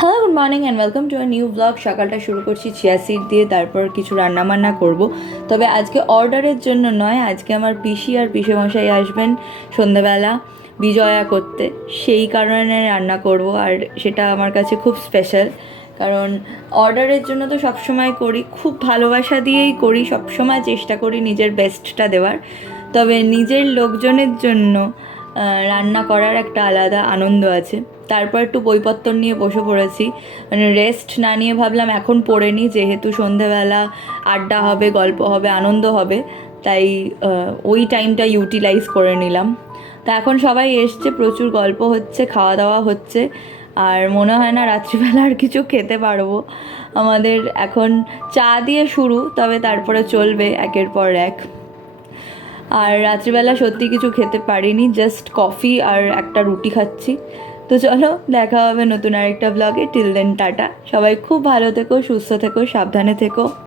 Hello, good morning and welcome to a new blog. সকালটা শুরু করছি চিয়া সিড দিয়ে, তারপর কিছু রান্নাবান্না করব। তবে আজকে অর্ডারের জন্য নয়, আজকে আমার পিসি আর পিসেমশাই আসবেন সন্ধ্যাবেলা বিজয়া করতে, সেই কারণে রান্না করব। আর সেটা আমার কাছে খুব স্পেশাল, কারণ অর্ডারের জন্য তো সবসময় করি, খুব ভালোবাসা দিয়েই করি, সবসময় চেষ্টা করি নিজের বেস্টটা দেওয়ার। তবে নিজের লোকজনের জন্য রান্না করার একটা আলাদা আনন্দ আছে। তারপর একটু বইপত্র নিয়ে বসে পড়েছি, মানে রেস্ট না নিয়ে ভাবলাম এখন পড়ে নিই, যেহেতু সন্ধেবেলা আড্ডা হবে, গল্প হবে, আনন্দ হবে, তাই ওই টাইমটা ইউটিলাইজ করে নিলাম। তা এখন সবাই এসছে, প্রচুর গল্প হচ্ছে, খাওয়া দাওয়া হচ্ছে, আর মনে হয় না রাত্রিবেলা আর কিছু খেতে পারবো। আমাদের এখন চা দিয়ে শুরু, তবে তারপরে চলবে একের পর এক। আর রাত্রিবেলা সত্যি কিছু খেতে পারিনি, জাস্ট কফি আর একটা রুটি খাচ্ছি। তো চলো, দেখা হবে নতুন আরেকটা ব্লগে। টিল দেন টাটা, সবাই খুব ভালো থেকো, সুস্থ থেকো, সাবধানে থেকো।